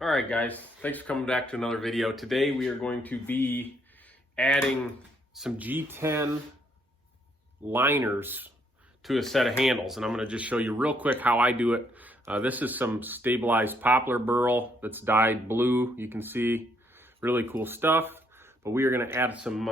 All right, guys, thanks for coming back to another video. Today we are going to be adding some G10 liners to a set of handles, and I'm going to just show you real quick how I do it. This is some stabilized poplar burl that's dyed blue. You can see really cool stuff, but we are going to add some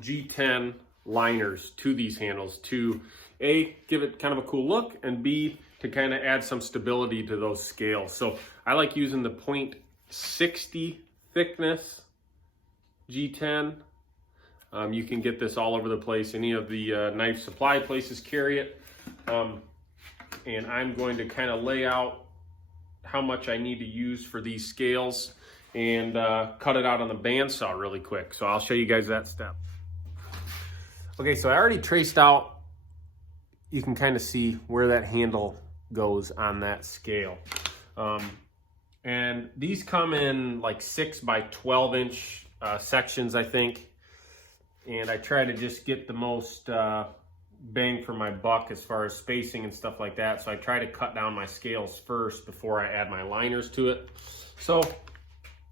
G10 liners to these handles to A, give it kind of a cool look, and B, to kind of add some stability to those scales. So I like using the 0.60 thickness G10. You can get this all over the place. Any of the knife supply places carry it. And I'm going to kind of lay out how much I need to use for these scales and cut it out on the bandsaw really quick. So I'll show you guys that step. Okay, so I already traced out, you can kind of see where that handle goes on that scale. And these come in like 6 by 12 inch sections, I think. And I try to just get the most bang for my buck as far as spacing and stuff like that. So I try to cut down my scales first before I add my liners to it. So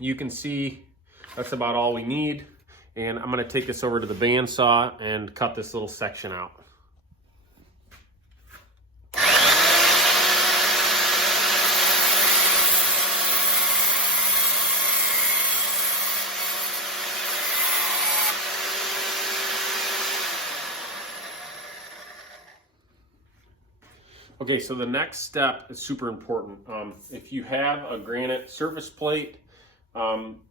you can see that's about all we need. And I'm gonna take this over to the bandsaw and cut this little section out. Okay, so the next step is super important. If you have a granite surface plate,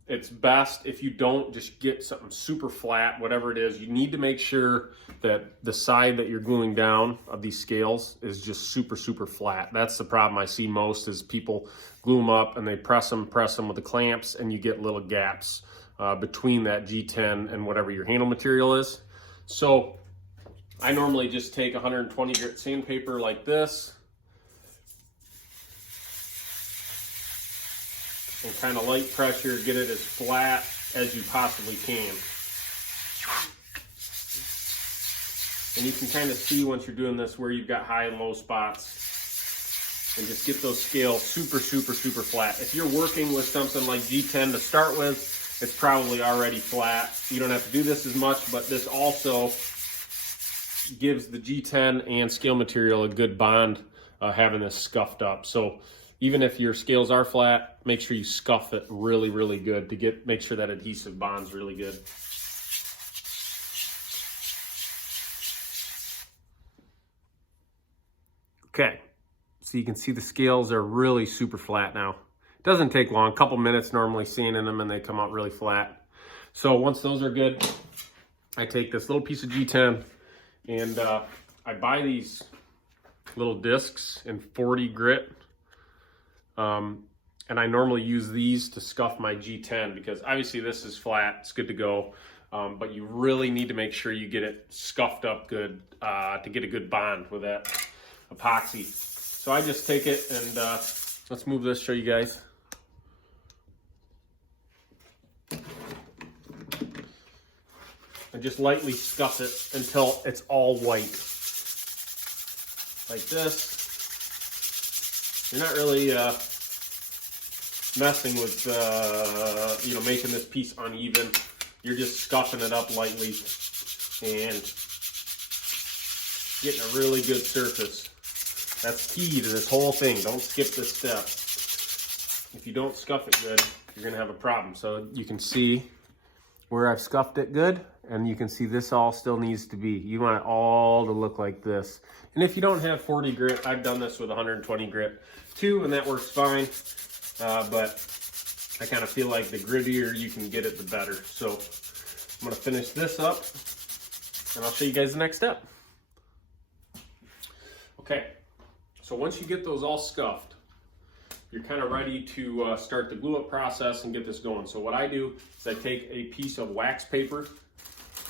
it's best if you don't just get something super flat, whatever it is. You need to make sure that the side that you're gluing down of these scales is just super, super flat. That's the problem I see most is people glue them up and they press them with the clamps, and you get little gaps between that G10 and whatever your handle material is. So I normally just take 120 grit sandpaper like this and kind of light pressure, get it as flat as you possibly can. And you can kind of see once you're doing this where you've got high and low spots, and just get those scales super, super, super flat. If you're working with something like G10 to start with, it's probably already flat. You don't have to do this as much, but this also gives the G10 and scale material a good bond having this scuffed up. So even if your scales are flat, make sure you scuff it really, really good to make sure that adhesive bonds really good. Okay, so you can see the scales are really super flat now. It doesn't take long, a couple minutes normally sanding them and they come out really flat. So once those are good, I take this little piece of G10 and I buy these little discs in 40 grit. And I normally use these to scuff my G10 because obviously this is flat, it's good to go. But you really need to make sure you get it scuffed up good to get a good bond with that epoxy. So I just take it and let's move this, show you guys. I just lightly scuff it until it's all white. Like this. You're not really messing with, making this piece uneven. You're just scuffing it up lightly and getting a really good surface. That's key to this whole thing. Don't skip this step. If you don't scuff it good, you're gonna have a problem. So you can see where I've scuffed it good, and you can see this all still needs to be. You want it all to look like this. And if you don't have 40 grit, I've done this with 120 grit too, and that works fine. But I kind of feel like the grittier you can get it, the better. So I'm gonna finish this up and I'll show you guys the next step. Okay, so once you get those all scuffed, you're kind of ready to start the glue up process and get this going. So what I do is I take a piece of wax paper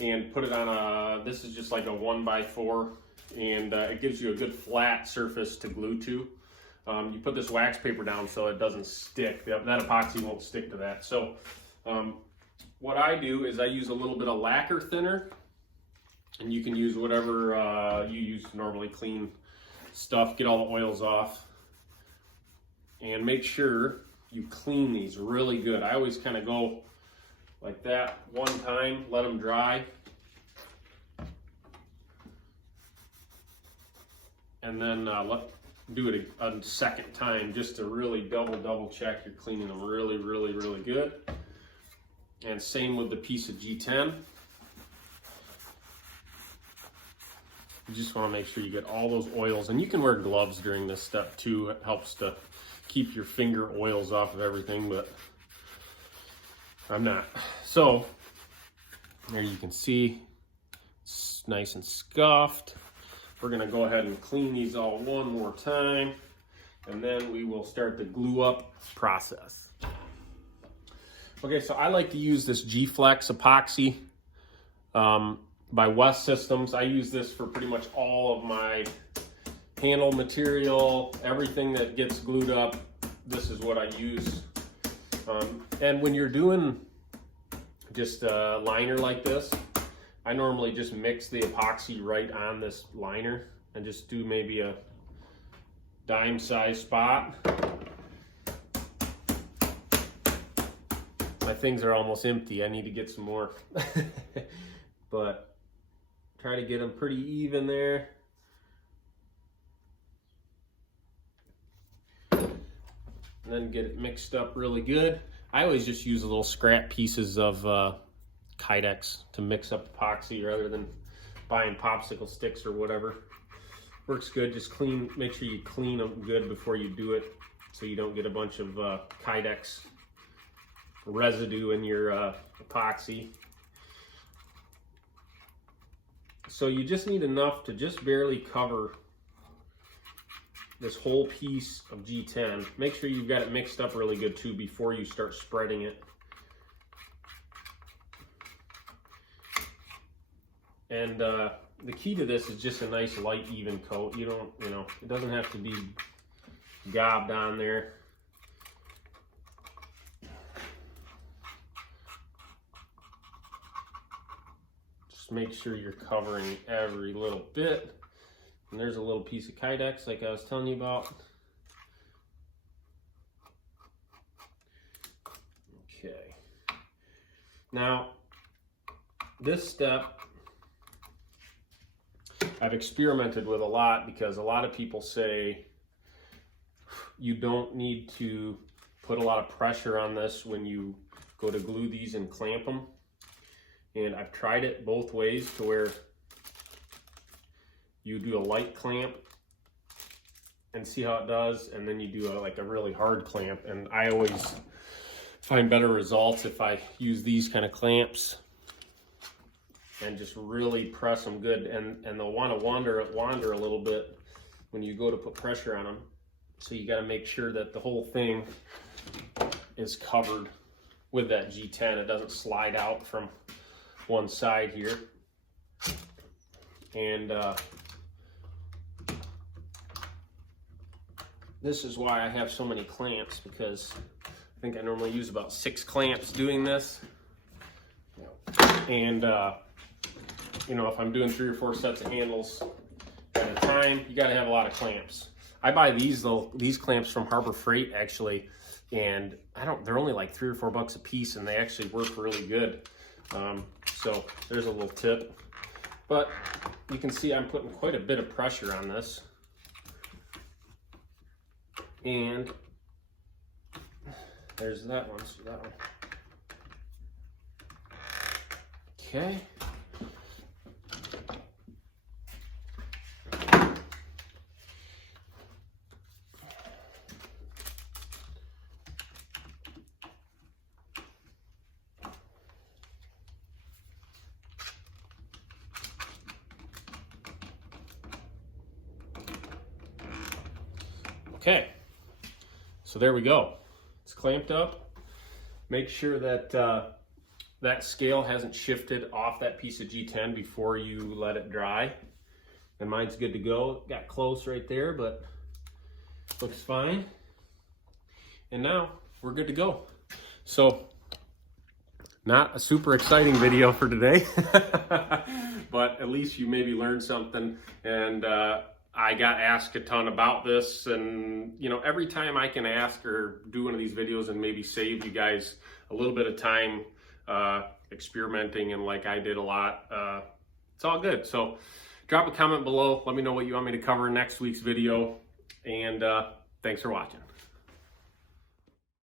and put it on this is just like a 1x4, and it gives you a good flat surface to glue to. You put this wax paper down so it doesn't stick. That epoxy won't stick to that. So what I do is I use a little bit of lacquer thinner, and you can use whatever you use to normally clean stuff, get all the oils off, and make sure you clean these really good. I always kind of go like that one time, let them dry, and then do it a second time just to really double check you're cleaning them really good. And same with the piece of G10. You just want to make sure you get all those oils, and you can wear gloves during this step too. It helps to keep your finger oils off of everything, but I'm not. So there you can see it's nice and scuffed. We're gonna go ahead and clean these all one more time, and then we will start the glue up process. Okay, so I like to use this G-Flex epoxy by West Systems. I use this for pretty much all of my handle material, everything that gets glued up. This is what I use. And when you're doing just a liner like this, I normally just mix the epoxy right on this liner and just do maybe a dime size spot. My things are almost empty. I need to get some more. But try to get them pretty even there. And then get it mixed up really good. I always just use little scrap pieces of Kydex to mix up epoxy rather than buying popsicle sticks or whatever. Works good. Just clean, make sure you clean them good before you do it so you don't get a bunch of Kydex residue in your epoxy. So you just need enough to just barely cover this whole piece of G10. Make sure you've got it mixed up really good too before you start spreading it. And the key to this is just a nice light even coat. You don't, it doesn't have to be gobbed on there. Just make sure you're covering every little bit. And there's a little piece of Kydex like I was telling you about. Okay. Now, this step I've experimented with a lot because a lot of people say you don't need to put a lot of pressure on this when you go to glue these and clamp them. And I've tried it both ways to where you do a light clamp and see how it does, and then you do like a really hard clamp. And I always find better results if I use these kind of clamps and just really press them good. And they'll want to wander a little bit when you go to put pressure on them. So you got to make sure that the whole thing is covered with that G10. It doesn't slide out from one side here. And this is why I have so many clamps, because I think I normally use about 6 clamps doing this. And if I'm doing 3 or 4 sets of handles at a time, you got to have a lot of clamps. I buy these clamps from Harbor Freight actually, and they're only like $3 or $4 a piece, and they actually work really good. So there's a little tip. But you can see I'm putting quite a bit of pressure on this. And there's that one, so that one. Okay. Okay, so there we go. It's clamped up. Make sure that that scale hasn't shifted off that piece of G10 before you let it dry. And mine's good to go. Got close right there, but looks fine. And now we're good to go. So, not a super exciting video for today, but at least you maybe learned something. And I got asked a ton about this, and you know, every time I can ask or do one of these videos and maybe save you guys a little bit of time experimenting, and like I did a lot, it's all good. So drop a comment below, let me know what you want me to cover in next week's video, and thanks for watching.